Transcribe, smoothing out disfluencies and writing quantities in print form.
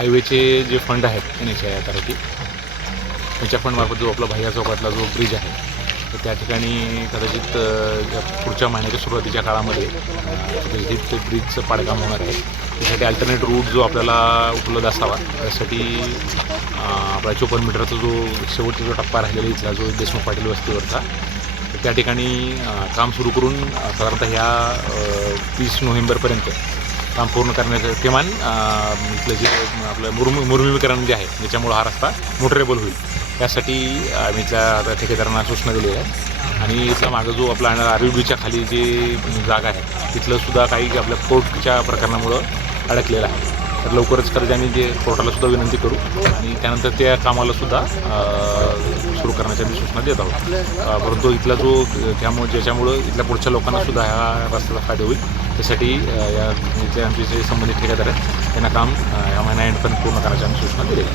हायवेचे जे फंड आहेत NHAI authority त्यांच्या फंडमार्फत जो आपला भैया चौकातला जो ब्रिज आहे तर त्या ठिकाणी कदाचित पुढच्या महिन्याच्या सुरुवातीच्या काळामध्ये ते ब्रिजचं पाडकाम होणार आहे. त्यासाठी अल्टरनेट रूट जो आपल्याला उपलब्ध असावा त्यासाठी आपला 54 मीटरचा जो शेवटचा जो टप्पा राहिलेला इथला जो देशमुख पाटील वस्तीवरचा तर त्या ठिकाणी काम सुरू करून साधारणतः ह्या 30 नोव्हेंबरपर्यंत काम पूर्ण करण्याचं किमान इथलं जे आपलं मुरमीकरण जे आहे ज्याच्यामुळं हा रस्ता मोटरेबल होईल त्यासाठी आम्ही त्या ठेकेदारांना सूचना दिलेल्या आहेत. आणि इथला मागं जो आपला RUBच्या खाली जी जागा आहे तिथलंसुद्धा काही आपल्या कोर्टच्या प्रकरणामुळं अडकलेलं आहे. तर लवकरच कर्ज आम्ही जे कोर्टालासुद्धा विनंती करू आणि त्यानंतर त्या कामालासुद्धा सुरू करण्याच्या सूचना देत आहोत. परंतु इथला जो ज्याच्यामुळं इथल्या पुढच्या लोकांनासुद्धा ह्या रस्त्याचा फायदा होईल त्यासाठी इथले आमचे जे संबंधित ठेकेदार आहेत त्यांना काम या महिन्यापर्यंत पूर्ण करण्याची आम्ही सूचना दिली आहे.